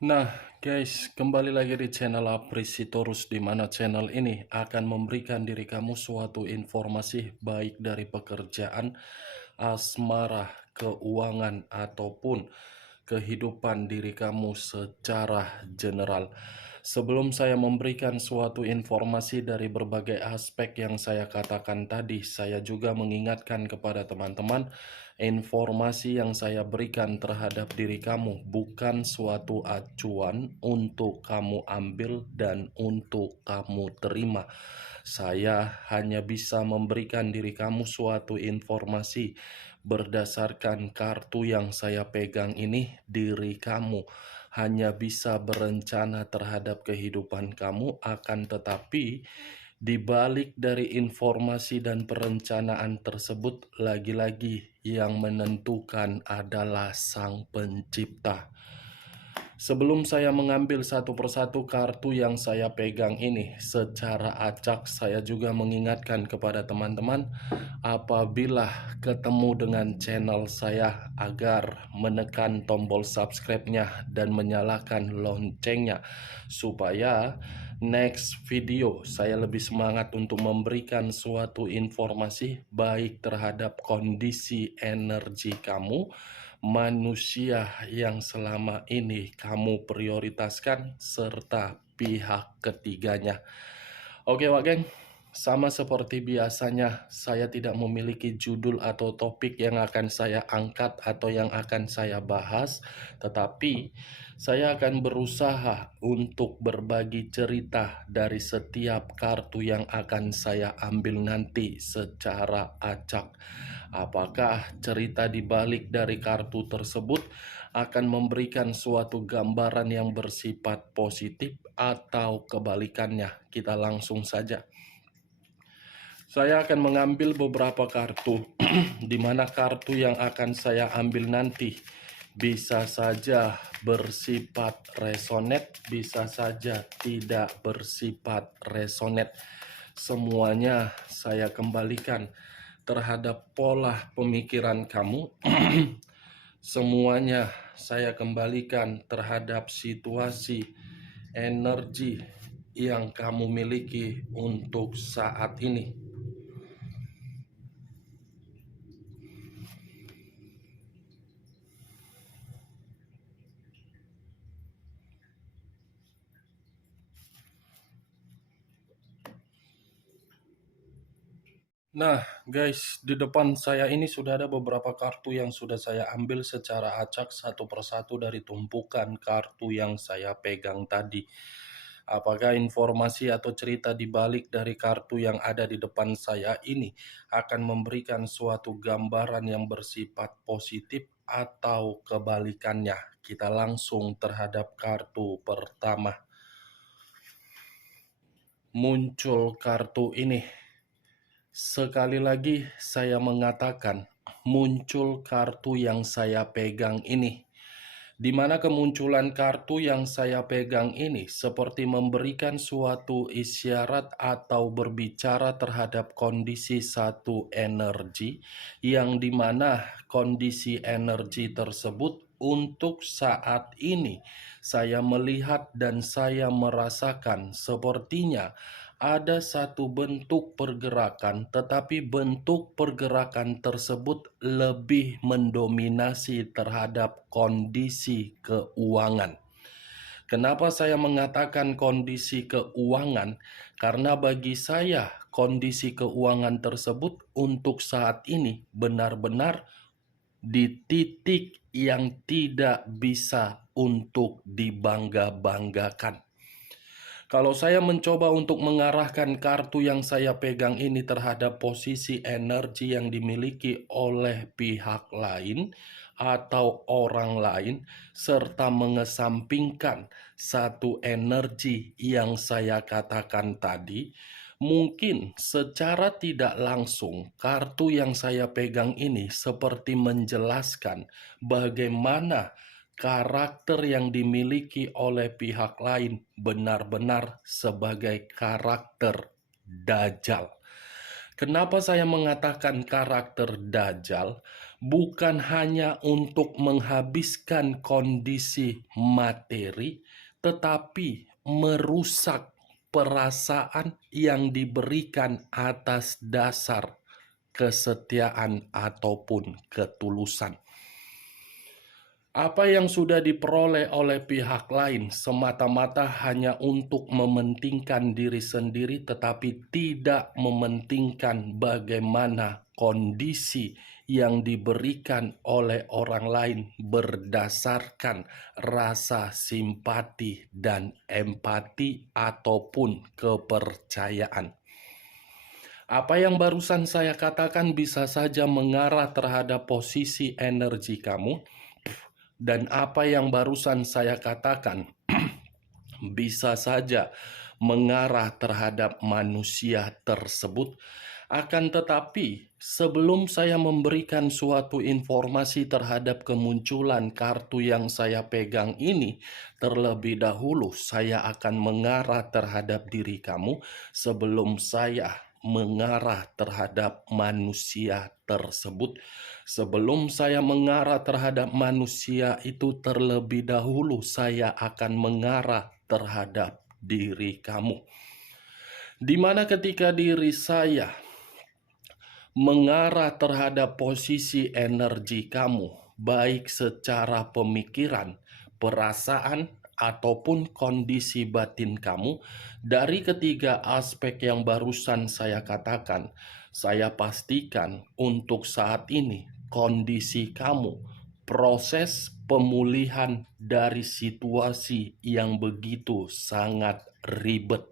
Nah, guys, kembali lagi di channel Aprisitorus, di mana channel ini akan memberikan diri kamu suatu informasi baik dari pekerjaan, asmara, keuangan, ataupun kehidupan diri kamu secara general. Sebelum saya memberikan suatu informasi dari berbagai aspek yang saya katakan tadi, saya juga mengingatkan kepada teman-teman, informasi yang saya berikan terhadap diri kamu bukan suatu acuan untuk kamu ambil dan untuk kamu terima. Saya hanya bisa memberikan diri kamu suatu informasi berdasarkan kartu yang saya pegang ini. Diri kamu hanya bisa berencana terhadap kehidupan kamu, akan tetapi di balik dari informasi dan perencanaan tersebut, lagi-lagi yang menentukan adalah Sang Pencipta. Sebelum saya mengambil satu persatu kartu yang saya pegang ini secara acak, saya juga mengingatkan kepada teman-teman, apabila ketemu dengan channel saya, agar menekan tombol subscribe-nya dan menyalakan loncengnya, supaya next video saya lebih semangat untuk memberikan suatu informasi baik terhadap kondisi energi kamu, manusia yang selama ini kamu prioritaskan, serta pihak ketiganya. Oke Wak Geng, sama seperti biasanya, saya tidak memiliki judul atau topik yang akan saya angkat atau yang akan saya bahas, tetapi saya akan berusaha untuk berbagi cerita dari setiap kartu yang akan saya ambil nanti secara acak. Apakah cerita di balik dari kartu tersebut akan memberikan suatu gambaran yang bersifat positif atau kebalikannya? Kita langsung saja. Saya akan mengambil beberapa kartu, di mana kartu yang akan saya ambil nanti bisa saja bersifat resonate, bisa saja tidak bersifat resonate. Semuanya saya kembalikan terhadap pola pemikiran kamu. Semuanya saya kembalikan terhadap situasi energi yang kamu miliki untuk saat ini. Nah, guys, di depan saya ini sudah ada beberapa kartu yang sudah saya ambil secara acak satu persatu dari tumpukan kartu yang saya pegang tadi. Apakah informasi atau cerita di balik dari kartu yang ada di depan saya ini akan memberikan suatu gambaran yang bersifat positif atau kebalikannya? Kita langsung terhadap kartu pertama. Muncul kartu ini. Sekali lagi saya mengatakan, muncul kartu yang saya pegang ini. Di mana kemunculan kartu yang saya pegang ini seperti memberikan suatu isyarat atau berbicara terhadap kondisi satu energi, yang dimana kondisi energi tersebut untuk saat ini saya melihat dan saya merasakan sepertinya ada satu bentuk pergerakan, tetapi bentuk pergerakan tersebut lebih mendominasi terhadap kondisi keuangan. Kenapa saya mengatakan kondisi keuangan? Karena bagi saya, kondisi keuangan tersebut untuk saat ini benar-benar di titik yang tidak bisa untuk dibangga-banggakan. Kalau saya mencoba untuk mengarahkan kartu yang saya pegang ini terhadap posisi energi yang dimiliki oleh pihak lain atau orang lain, serta mengesampingkan satu energi yang saya katakan tadi, mungkin secara tidak langsung kartu yang saya pegang ini seperti menjelaskan bagaimana karakter yang dimiliki oleh pihak lain benar-benar sebagai karakter Dajjal. Kenapa saya mengatakan karakter Dajjal? Bukan hanya untuk menghabiskan kondisi materi, tetapi merusak perasaan yang diberikan atas dasar kesetiaan ataupun ketulusan. Apa yang sudah diperoleh oleh pihak lain semata-mata hanya untuk mementingkan diri sendiri, tetapi tidak mementingkan bagaimana kondisi yang diberikan oleh orang lain berdasarkan rasa simpati dan empati ataupun kepercayaan. Apa yang barusan saya katakan bisa saja mengarah terhadap posisi energi kamu, dan apa yang barusan saya katakan bisa saja mengarah terhadap manusia tersebut. Akan tetapi, sebelum saya memberikan suatu informasi terhadap kemunculan kartu yang saya pegang ini, terlebih dahulu saya akan mengarah terhadap diri kamu sebelum saya mengarah terhadap manusia tersebut. Sebelum saya mengarah terhadap manusia itu, terlebih dahulu saya akan mengarah terhadap diri kamu. Di mana ketika diri saya mengarah terhadap posisi energi kamu, baik secara pemikiran, perasaan, ataupun kondisi batin kamu, dari ketiga aspek yang barusan saya katakan, saya pastikan untuk saat ini kondisi kamu, proses pemulihan dari situasi yang begitu sangat ribet.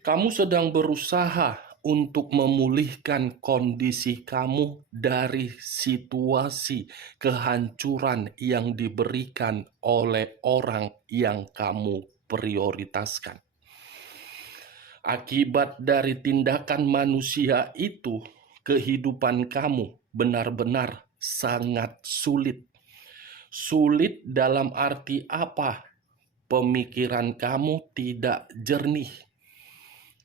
Kamu sedang berusaha untuk memulihkan kondisi kamu dari situasi kehancuran yang diberikan oleh orang yang kamu prioritaskan. Akibat dari tindakan manusia itu, kehidupan kamu benar-benar sangat sulit. Sulit dalam arti apa? Pemikiran kamu tidak jernih.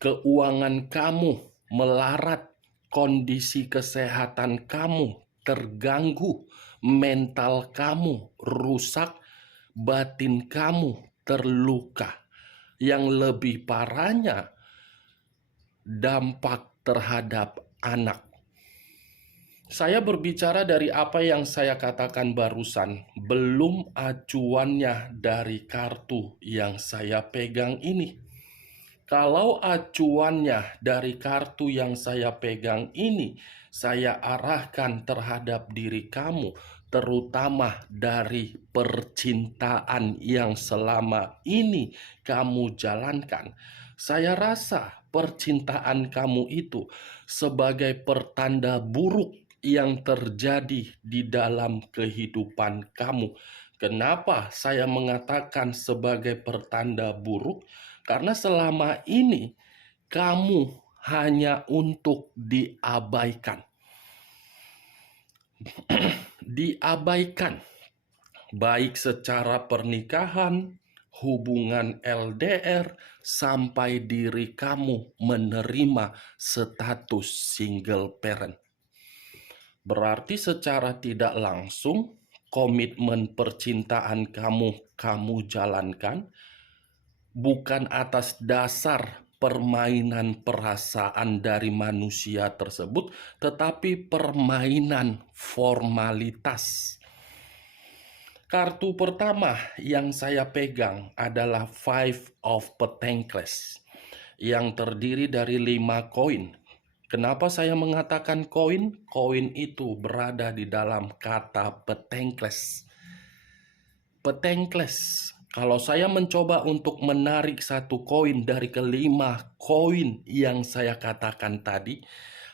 Keuangan kamu melarat, kondisi kesehatan kamu terganggu, mental kamu rusak, batin kamu terluka. Yang lebih parahnya, dampak terhadap anak. Saya berbicara dari apa yang saya katakan barusan, belum acuannya dari kartu yang saya pegang ini. Kalau acuannya dari kartu yang saya pegang ini, saya arahkan terhadap diri kamu, terutama dari percintaan yang selama ini kamu jalankan. Saya rasa percintaan kamu itu sebagai pertanda buruk yang terjadi di dalam kehidupan kamu. Kenapa saya mengatakan sebagai pertanda buruk? Karena selama ini kamu hanya untuk diabaikan. Diabaikan, baik secara pernikahan, hubungan LDR, sampai diri kamu menerima status single parent. Berarti secara tidak langsung, komitmen percintaan kamu jalankan bukan atas dasar permainan perasaan dari manusia tersebut, tetapi permainan formalitas. Kartu pertama yang saya pegang adalah Five of Pentacles yang terdiri dari 5 koin. Kenapa saya mengatakan koin? Koin itu berada di dalam kata Pentacles. Pentacles. Kalau saya mencoba untuk menarik satu koin dari kelima koin yang saya katakan tadi,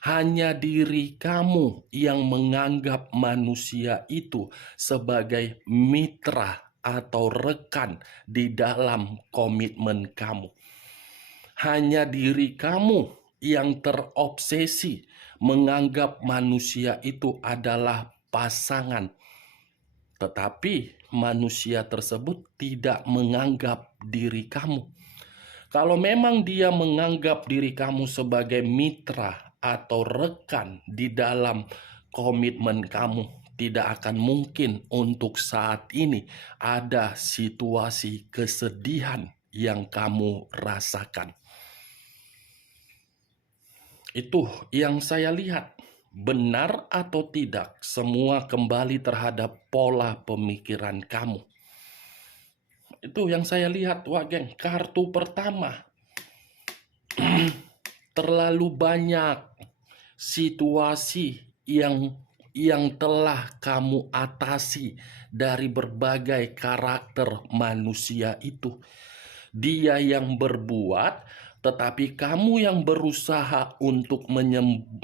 hanya diri kamu yang menganggap manusia itu sebagai mitra atau rekan di dalam komitmen kamu. Hanya diri kamu yang terobsesi menganggap manusia itu adalah pasangan. Tetapi manusia tersebut tidak menganggap diri kamu. Kalau memang dia menganggap diri kamu sebagai mitra atau rekan di dalam komitmen kamu. Tidak akan mungkin untuk saat ini ada situasi kesedihan yang kamu rasakan. Itu yang saya lihat. Benar atau tidak, semua kembali terhadap pola pemikiran kamu. Itu yang saya lihat, Wak Geng. Kartu pertama, terlalu banyak situasi yang telah kamu atasi dari berbagai karakter manusia itu. Dia yang berbuat, tetapi kamu yang berusaha untuk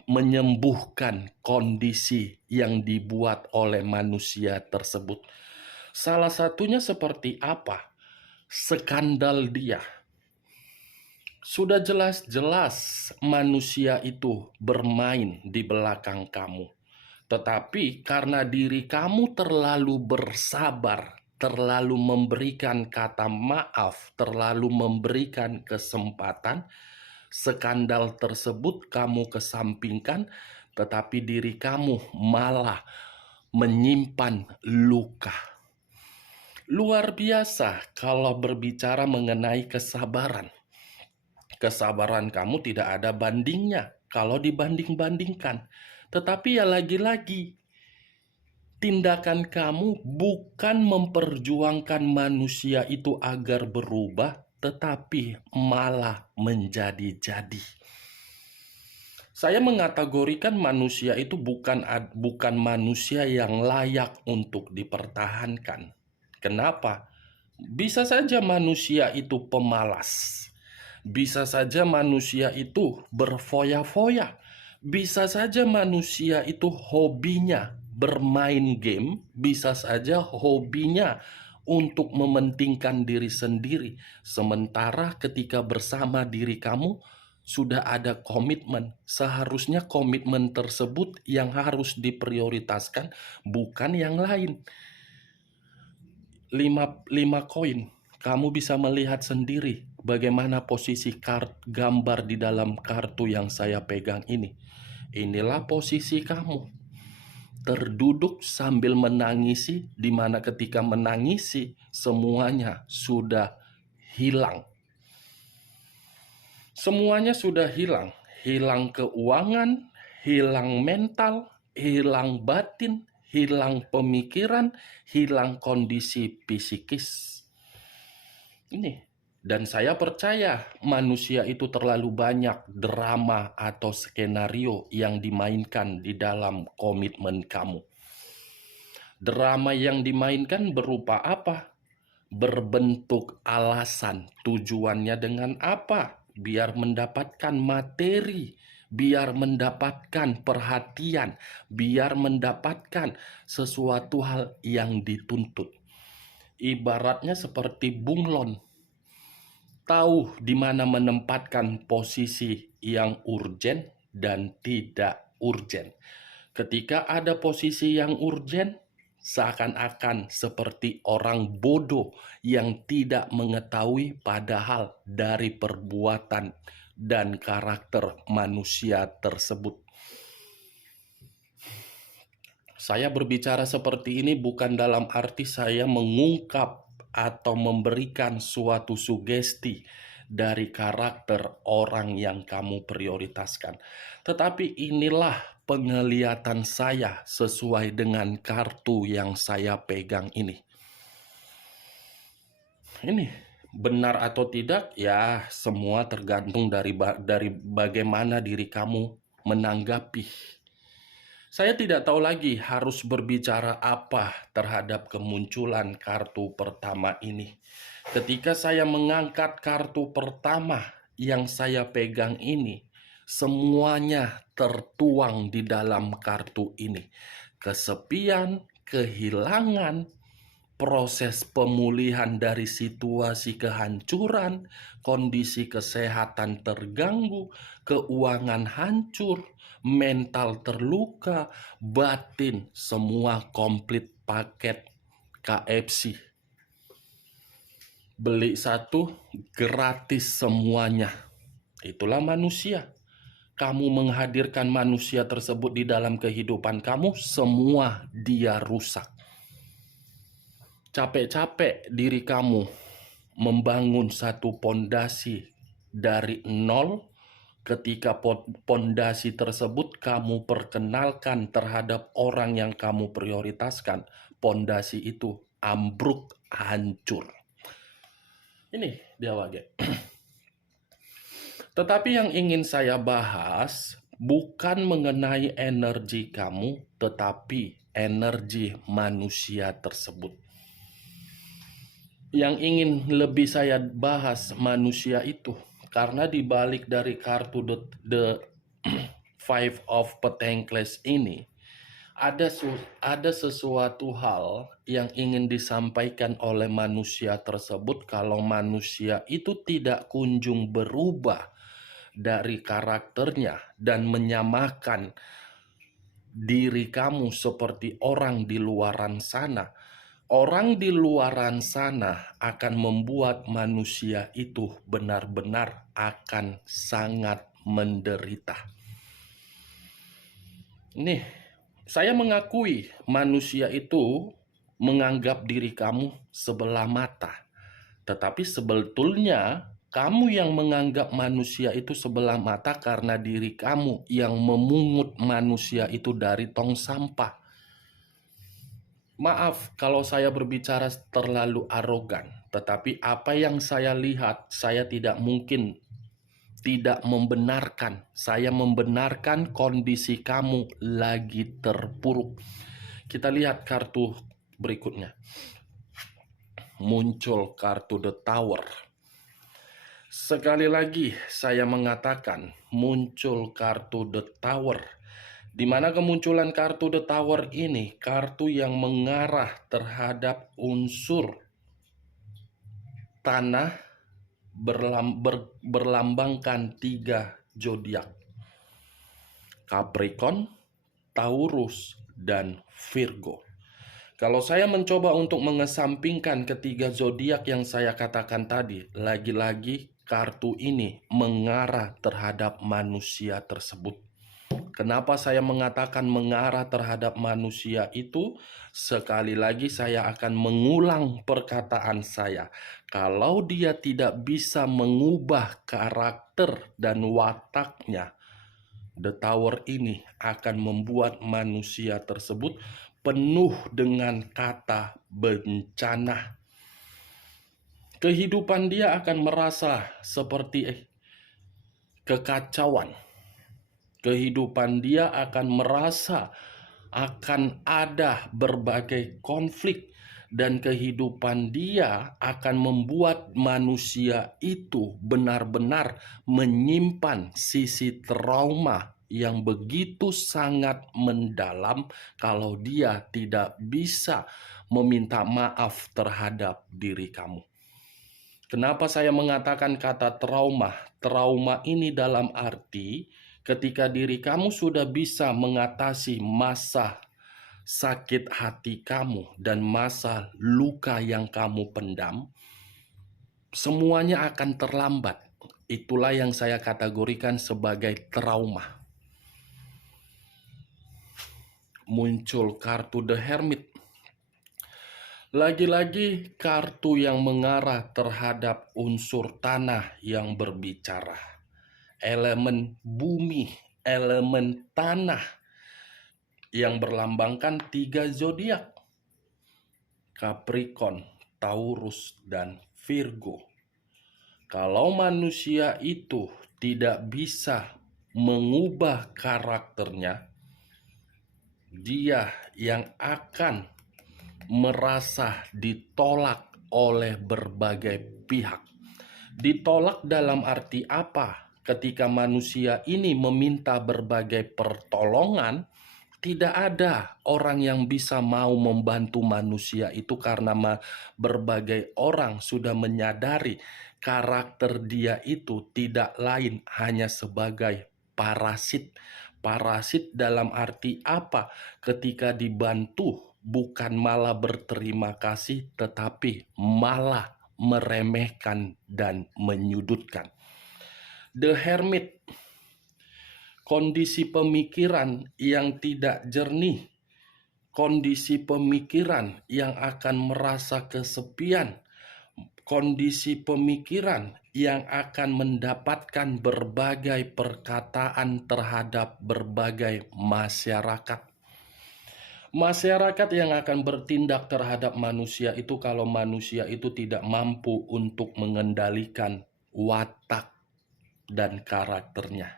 menyembuhkan kondisi yang dibuat oleh manusia tersebut. Salah satunya seperti apa? Skandal dia. Sudah jelas-jelas manusia itu bermain di belakang kamu. Tetapi karena diri kamu terlalu bersabar, terlalu memberikan kata maaf, terlalu memberikan kesempatan, skandal tersebut kamu kesampingkan, tetapi diri kamu malah menyimpan luka. Luar biasa kalau berbicara mengenai kesabaran. Kesabaran kamu tidak ada bandingnya kalau dibanding-bandingkan. Tetapi ya lagi-lagi, tindakan kamu bukan memperjuangkan manusia itu agar berubah, tetapi malah menjadi-jadi. Saya mengategorikan manusia itu bukan manusia yang layak untuk dipertahankan. Kenapa? Bisa saja manusia itu pemalas. Bisa saja manusia itu berfoya-foya. Bisa saja manusia itu hobinya bermain game. Bisa saja hobinya untuk mementingkan diri sendiri. Sementara ketika bersama diri kamu sudah ada komitmen. Seharusnya komitmen tersebut yang harus diprioritaskan, bukan yang lain. 5 koin. Kamu bisa melihat sendiri bagaimana posisi gambar di dalam kartu yang saya pegang ini. Inilah posisi kamu. Terduduk sambil menangisi, di mana ketika menangisi semuanya sudah hilang. Semuanya sudah hilang. Hilang keuangan, hilang mental, hilang batin, hilang pemikiran, hilang kondisi psikis. Ini. Dan saya percaya manusia itu terlalu banyak drama atau skenario yang dimainkan di dalam komitmen kamu. Drama yang dimainkan berupa apa? Berbentuk alasan. Tujuannya dengan apa? Biar mendapatkan materi, biar mendapatkan perhatian, biar mendapatkan sesuatu hal yang dituntut. Ibaratnya seperti bunglon. Tahu di mana menempatkan posisi yang urgen dan tidak urgen. Ketika ada posisi yang urgen, seakan-akan seperti orang bodoh yang tidak mengetahui padahal dari perbuatan dan karakter manusia tersebut. Saya berbicara seperti ini bukan dalam arti saya mengungkap atau memberikan suatu sugesti dari karakter orang yang kamu prioritaskan. Tetapi inilah penglihatan saya sesuai dengan kartu yang saya pegang ini. Ini benar atau tidak, ya semua tergantung dari bagaimana diri kamu menanggapi. Saya tidak tahu lagi harus berbicara apa terhadap kemunculan kartu pertama ini. Ketika saya mengangkat kartu pertama yang saya pegang ini, semuanya tertuang di dalam kartu ini. Kesepian, kehilangan, proses pemulihan dari situasi kehancuran, kondisi kesehatan terganggu, keuangan hancur, mental terluka, batin, semua komplit paket KFC. Beli satu, gratis semuanya. Itulah manusia. kamu menghadirkan manusia tersebut di dalam kehidupan kamu, semua dia rusak. Capek-capek diri kamu membangun satu pondasi dari nol, ketika pondasi tersebut kamu perkenalkan terhadap orang yang kamu prioritaskan, pondasi itu ambruk, hancur. Ini dia wage. Tetapi yang ingin saya bahas bukan mengenai energi kamu, tetapi energi manusia tersebut. Yang ingin lebih saya bahas manusia itu, karena di balik dari kartu the Five of Pentacles ini, ada sesuatu hal yang ingin disampaikan oleh manusia tersebut. Kalau manusia itu tidak kunjung berubah dari karakternya dan menyamakan diri kamu seperti orang di luaran sana, orang di luaran sana akan membuat manusia itu benar-benar akan sangat menderita. Nih, saya mengakui manusia itu menganggap diri kamu sebelah mata. Tetapi sebetulnya kamu yang menganggap manusia itu sebelah mata karena diri kamu yang memungut manusia itu dari tong sampah. Maaf kalau saya berbicara terlalu arogan, tetapi apa yang saya lihat, saya tidak mungkin tidak membenarkan. Saya membenarkan kondisi kamu lagi terpuruk. Kita lihat kartu berikutnya. Muncul kartu The Tower. Sekali lagi saya mengatakan muncul kartu The Tower. Di mana kemunculan kartu The Tower ini kartu yang mengarah terhadap unsur tanah berlambangkan 3 zodiak. Capricorn, Taurus, dan Virgo. Kalau saya mencoba untuk mengesampingkan ketiga zodiak yang saya katakan tadi, lagi-lagi kartu ini mengarah terhadap manusia tersebut. Kenapa saya mengatakan mengarah terhadap manusia itu? Sekali lagi saya akan mengulang perkataan saya. Kalau dia tidak bisa mengubah karakter dan wataknya, The Tower ini akan membuat manusia tersebut penuh dengan kata bencana. Kehidupan dia akan merasa seperti kekacauan. Kehidupan dia akan merasa akan ada berbagai konflik, dan kehidupan dia akan membuat manusia itu benar-benar menyimpan sisi trauma yang begitu sangat mendalam kalau dia tidak bisa meminta maaf terhadap diri kamu. Kenapa saya mengatakan kata trauma? Trauma ini dalam arti ketika diri kamu sudah bisa mengatasi masa sakit hati kamu dan masa luka yang kamu pendam, semuanya akan terlambat. Itulah yang saya kategorikan sebagai trauma. Muncul kartu The Hermit. Lagi-lagi kartu yang mengarah terhadap unsur tanah yang berbicara. Elemen bumi, elemen tanah yang berlambangkan 3 zodiak. Capricorn, Taurus, dan Virgo. Kalau manusia itu tidak bisa mengubah karakternya, dia yang akan merasa ditolak oleh berbagai pihak. Ditolak dalam arti apa? Ketika manusia ini meminta berbagai pertolongan, tidak ada orang yang bisa mau membantu manusia itu karena berbagai orang sudah menyadari karakter dia itu tidak lain hanya sebagai parasit. Parasit dalam arti apa? Ketika dibantu bukan malah berterima kasih, tetapi malah meremehkan dan menyudutkan. The Hermit kondisi pemikiran yang tidak jernih, kondisi pemikiran yang akan merasa kesepian, kondisi pemikiran yang akan mendapatkan berbagai perkataan terhadap berbagai masyarakat. Masyarakat yang akan bertindak terhadap manusia itu kalau manusia itu tidak mampu untuk mengendalikan watak dan karakternya.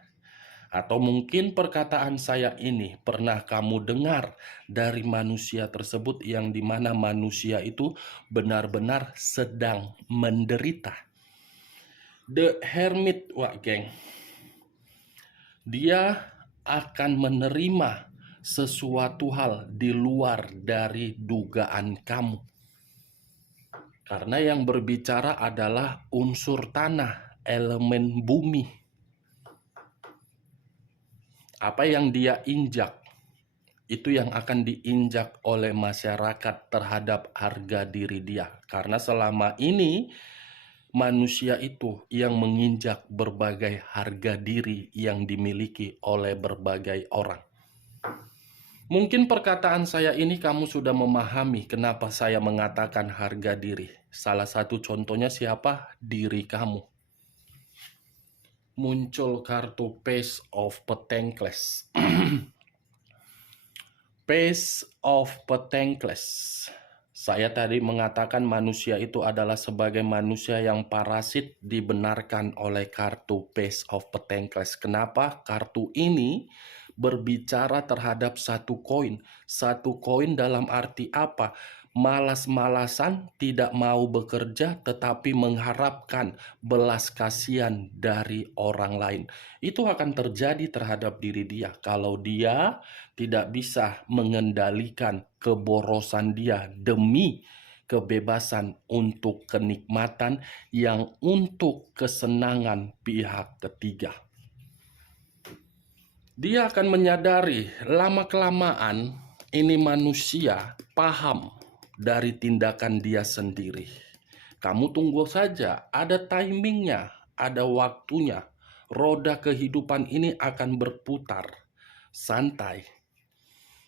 Atau mungkin perkataan saya ini pernah kamu dengar dari manusia tersebut yang dimana manusia itu benar-benar sedang menderita. The hermit, wak geng, dia akan menerima sesuatu hal di luar dari dugaan kamu. Karena yang berbicara adalah unsur tanah, elemen bumi. Apa yang dia injak, itu yang akan diinjak oleh masyarakat terhadap harga diri dia. Karena selama ini manusia itu yang menginjak berbagai harga diri yang dimiliki oleh berbagai orang. Mungkin perkataan saya ini kamu sudah memahami kenapa saya mengatakan harga diri. Salah satu contohnya siapa? Diri kamu. Muncul kartu Page of Pentacles. Page of Pentacles. Saya tadi mengatakan manusia itu adalah sebagai manusia yang parasit dibenarkan oleh kartu Page of Pentacles. Kenapa? Kartu ini berbicara terhadap satu koin. Satu koin dalam arti apa? Malas-malasan, tidak mau bekerja, tetapi mengharapkan belas kasihan dari orang lain. Itu akan terjadi terhadap diri dia. Kalau dia tidak bisa mengendalikan keborosan dia demi kebebasan untuk kenikmatan yang untuk kesenangan pihak ketiga. Dia akan menyadari lama-kelamaan ini manusia paham dari tindakan dia sendiri. Kamu tunggu saja, ada timingnya, ada waktunya. Roda kehidupan ini akan berputar. Santai.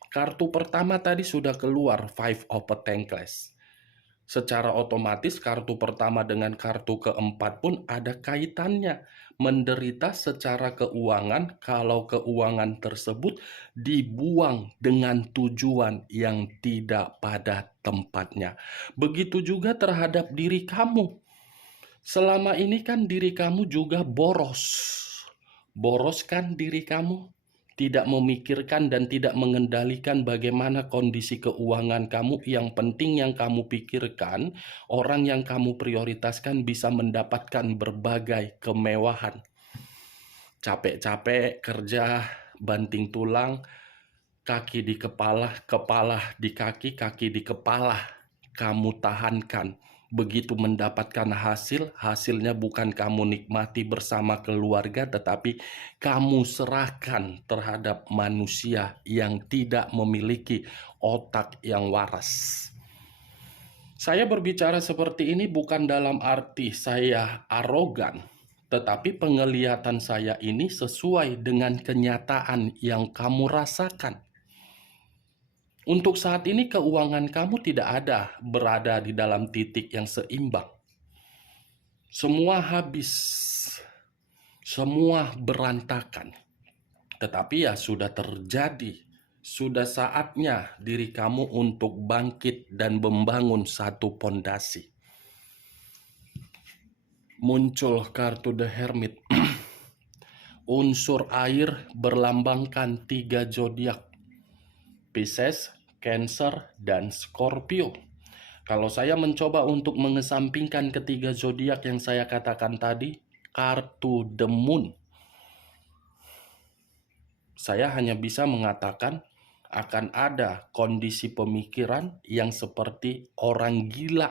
Kartu pertama tadi sudah keluar, Five of Pentacles. Secara otomatis kartu pertama dengan kartu keempat pun ada kaitannya. Menderita secara keuangan kalau keuangan tersebut dibuang dengan tujuan yang tidak pada tempatnya. Begitu juga terhadap diri kamu. Selama ini kan diri kamu juga boros. Boros kan diri kamu? Tidak memikirkan dan tidak mengendalikan bagaimana kondisi keuangan kamu. Yang penting yang kamu pikirkan, orang yang kamu prioritaskan bisa mendapatkan berbagai kemewahan. Capek-capek kerja, banting tulang, kaki di kepala, kepala di kaki, kaki di kepala. Kamu tahankan. Begitu mendapatkan hasil, hasilnya bukan kamu nikmati bersama keluarga, tetapi kamu serahkan terhadap manusia yang tidak memiliki otak yang waras. Saya berbicara seperti ini bukan dalam arti saya arogan, tetapi penglihatan saya ini sesuai dengan kenyataan yang kamu rasakan. Untuk saat ini keuangan kamu tidak ada berada di dalam titik yang seimbang. Semua habis, semua berantakan. Tetapi ya sudah terjadi, sudah saatnya diri kamu untuk bangkit dan membangun satu pondasi. Muncul kartu The Hermit. Unsur air berlambangkan 3 zodiak. Pisces, Cancer, dan Scorpio. Kalau saya mencoba untuk mengesampingkan ketiga zodiak yang saya katakan tadi, kartu The Moon, saya hanya bisa mengatakan akan ada kondisi pemikiran yang seperti orang gila.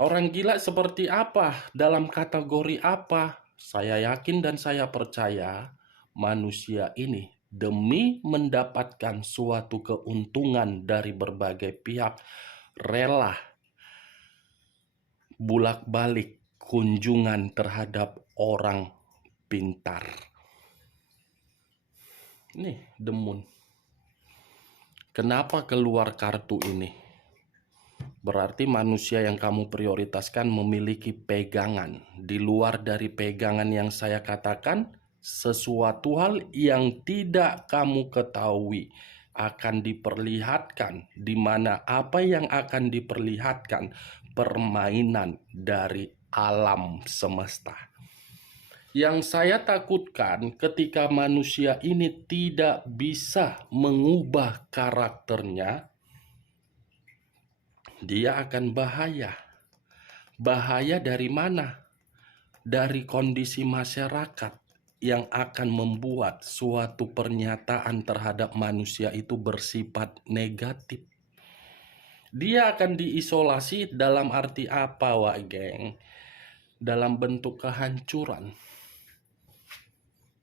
Orang gila seperti apa? Dalam kategori apa? Saya yakin dan saya percaya manusia ini demi mendapatkan suatu keuntungan dari berbagai pihak, rela bolak-balik kunjungan terhadap orang pintar. Nih, The Moon. Kenapa keluar kartu ini? Berarti manusia yang kamu prioritaskan memiliki pegangan. Di luar dari pegangan yang saya katakan, sesuatu hal yang tidak kamu ketahui akan diperlihatkan, di mana apa yang akan diperlihatkan permainan dari alam semesta. Yang saya takutkan ketika manusia ini tidak bisa mengubah karakternya, dia akan bahaya. Bahaya dari mana? Dari kondisi masyarakat yang akan membuat suatu pernyataan terhadap manusia itu bersifat negatif. Dia akan diisolasi dalam arti apa, Wak Geng? Dalam bentuk kehancuran.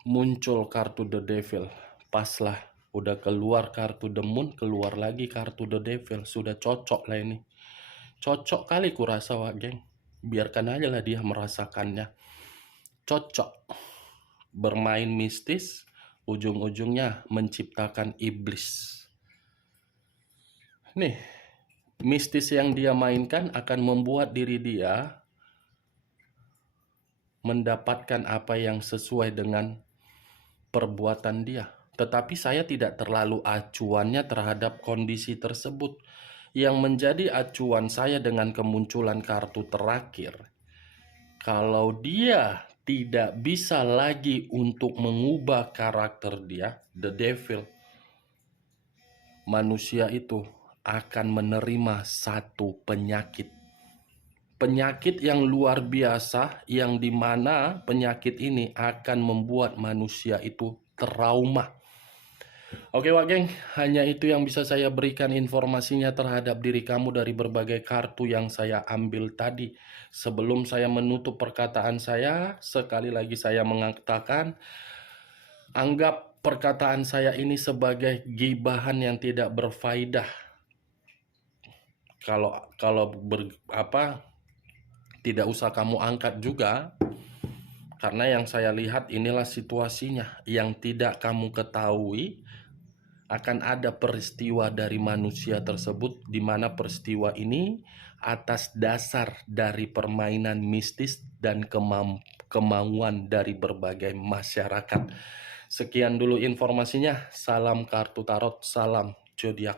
Muncul kartu The Devil. Paslah, udah keluar kartu The Moon, keluar lagi kartu The Devil. Sudah cocok lah ini. Cocok kali kurasa, Wak Geng. Biarkan aja lah dia merasakannya. Cocok. Bermain mistis, ujung-ujungnya menciptakan iblis. Nih, mistis yang dia mainkan akan membuat diri dia mendapatkan apa yang sesuai dengan perbuatan dia. Tetapi saya tidak terlalu acuannya terhadap kondisi tersebut. Yang menjadi acuan saya dengan kemunculan kartu terakhir, kalau dia tidak bisa lagi untuk mengubah karakter dia, The Devil, manusia itu akan menerima satu penyakit. Penyakit yang luar biasa, yang dimana penyakit ini akan membuat manusia itu trauma. Oke Wak Geng, hanya itu yang bisa saya berikan informasinya terhadap diri kamu dari berbagai kartu yang saya ambil tadi. Sebelum saya menutup perkataan saya, sekali lagi saya mengatakan, anggap perkataan saya ini sebagai gibahan yang tidak berfaedah. Kalau tidak usah kamu angkat juga, karena yang saya lihat inilah situasinya. Yang tidak kamu ketahui, akan ada peristiwa dari manusia tersebut, di mana peristiwa ini atas dasar dari permainan mistis dan kemauan dari berbagai masyarakat. Sekian dulu informasinya. Salam kartu tarot, salam zodiak.